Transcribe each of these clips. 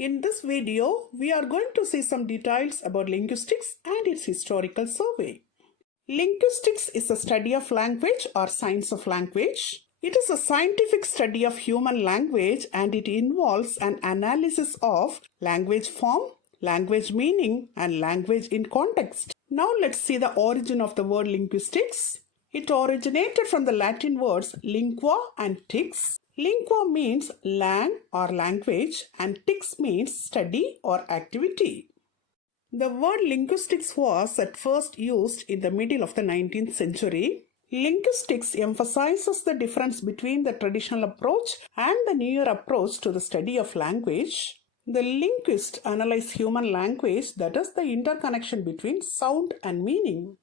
In this video, we are going to see some details about linguistics and its historical survey. Linguistics is the study of language or science of language. It is a scientific study of human language and it involves an analysis of language form, language meaning, and language in context. Now let's see the origin of the word linguistics. It originated from the Latin words lingua and tix. Lingua means lang or language and tix means study or activity. The word linguistics was at first used in the middle of the 19th century. Linguistics emphasizes the difference between the traditional approach and the newer approach to the study of language. The linguists analyze human language, that is the interconnection between sound and meaning.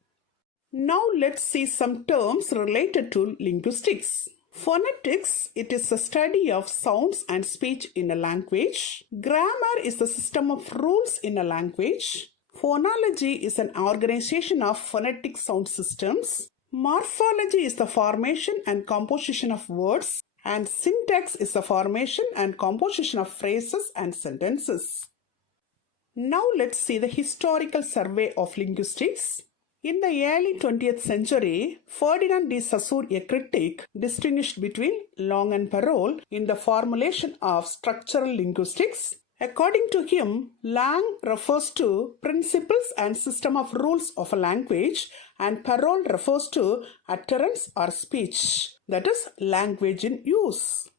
Now let's see some terms related to linguistics. Phonetics, it is the study of sounds and speech in a language. Grammar is the system of rules in a language. Phonology is an organization of phonetic sound systems. Morphology is the formation and composition of words. And syntax is the formation and composition of phrases and sentences. Now let's see the historical survey of linguistics. In the early 20th century, Ferdinand de Saussure, a critic, distinguished between Long and Perrault in the formulation of structural linguistics. According to him, Lang refers to principles and system of rules of a language and Perrault refers to utterance or speech, that is, language in use.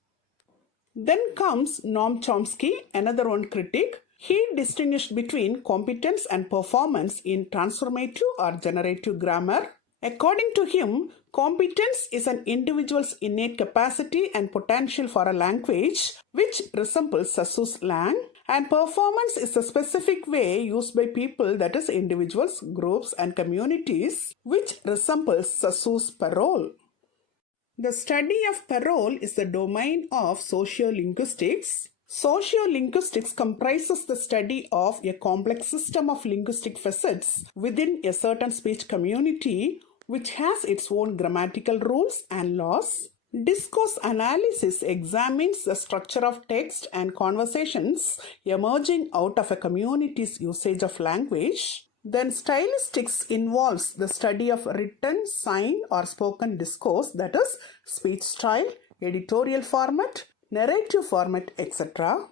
Then comes Noam Chomsky, another one critic. He distinguished between competence and performance in transformative or generative grammar. According to him, competence is an individual's innate capacity and potential for a language, which resembles Saussure's Lang, and performance is a specific way used by people, that is individuals, groups, and communities, which resembles Saussure's Perrault. The study of Perrault is the domain of sociolinguistics. Sociolinguistics comprises the study of a complex system of linguistic facets within a certain speech community which has its own grammatical rules and laws. Discourse analysis examines the structure of text and conversations emerging out of a community's usage of language. Then stylistics involves the study of written, sign, or spoken discourse, that is, speech style, editorial format, narrative format, etc.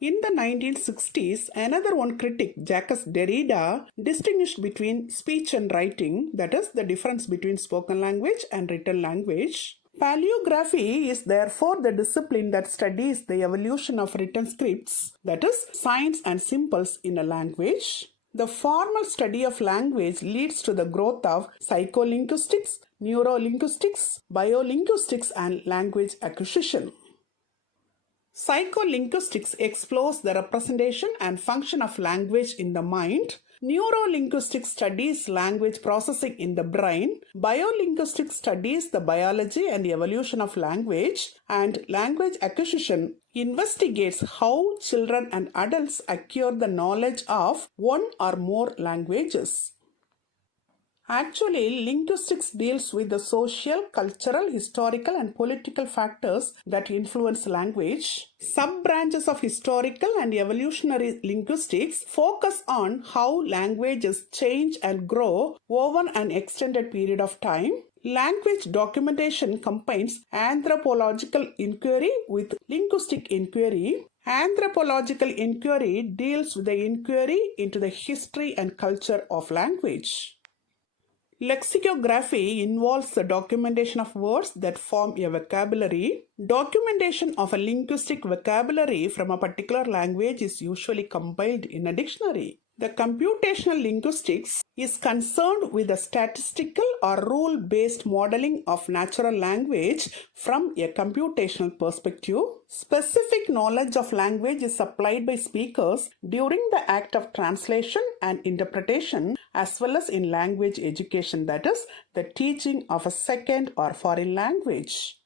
In the 1960s, another one critic, Jacques Derrida, distinguished between speech and writing, that is, the difference between spoken language and written language. Paleography is therefore the discipline that studies the evolution of written scripts, that is, signs and symbols in a language. The formal study of language leads to the growth of psycholinguistics, neurolinguistics, biolinguistics, and language acquisition. Psycholinguistics explores the representation and function of language in the mind. Neurolinguistics studies language processing in the brain. Biolinguistics studies the biology and evolution of language. And language acquisition investigates how children and adults acquire the knowledge of one or more languages. Actually, linguistics deals with the social, cultural, historical, and political factors that influence language. Sub-branches of historical and evolutionary linguistics focus on how languages change and grow over an extended period of time. Language documentation combines anthropological inquiry with linguistic inquiry. Anthropological inquiry deals with the inquiry into the history and culture of language. Lexicography involves the documentation of words that form a vocabulary. Documentation of a linguistic vocabulary from a particular language is usually compiled in a dictionary. The computational linguistics is concerned with the statistical or rule-based modeling of natural language from a computational perspective. Specific knowledge of language is applied by speakers during the act of translation and interpretation, as well as in language education, that is, the teaching of a second or foreign language.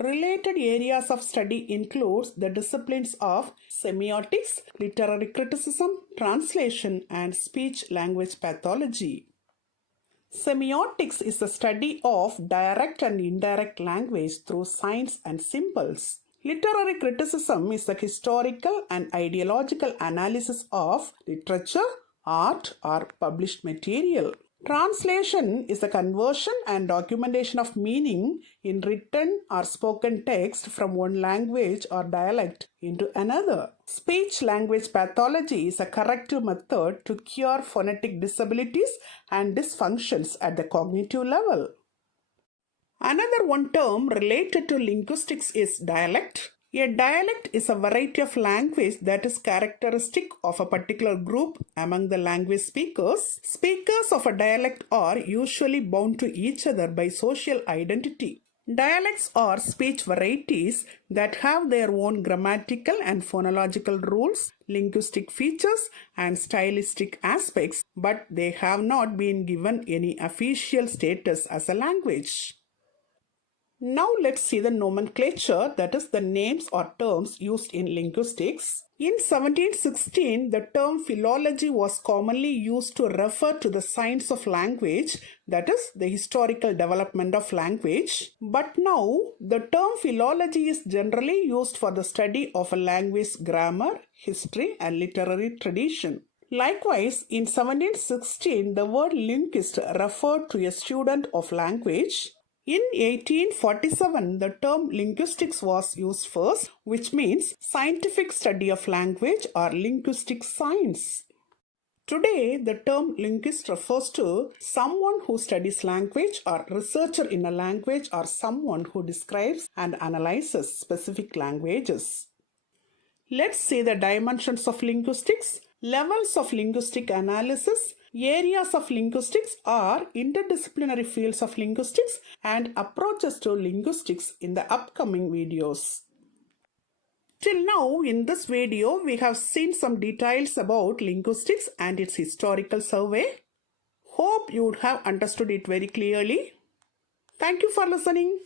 Related areas of study includes the disciplines of semiotics, literary criticism, translation, and speech-language pathology. Semiotics is the study of direct and indirect language through signs and symbols. Literary criticism is the historical and ideological analysis of literature, art, or published material. Translation is the conversion and documentation of meaning in written or spoken text from one language or dialect into another. Speech language pathology is a corrective method to cure phonetic disabilities and dysfunctions at the cognitive level. Another one term related to linguistics is dialect. A dialect is a variety of language that is characteristic of a particular group among the language speakers. Speakers of a dialect are usually bound to each other by social identity. Dialects are speech varieties that have their own grammatical and phonological rules, linguistic features, and stylistic aspects, but they have not been given any official status as a language. Now let's see the nomenclature, that is the names or terms used in linguistics. In 1716, the term philology was commonly used to refer to the science of language, that is the historical development of language. But now, the term philology is generally used for the study of a language's grammar, history, and literary tradition. Likewise, in 1716, the word linguist referred to a student of language. In 1847, the term linguistics was used first, which means scientific study of language or linguistic science. Today, the term linguist refers to someone who studies language or researcher in a language or someone who describes and analyzes specific languages. Let's see the dimensions of linguistics, levels of linguistic analysis, areas of linguistics or interdisciplinary fields of linguistics, and approaches to linguistics in the upcoming videos. Till now, in this video, we have seen some details about linguistics and its historical survey. Hope you would have understood it very clearly. Thank you for listening.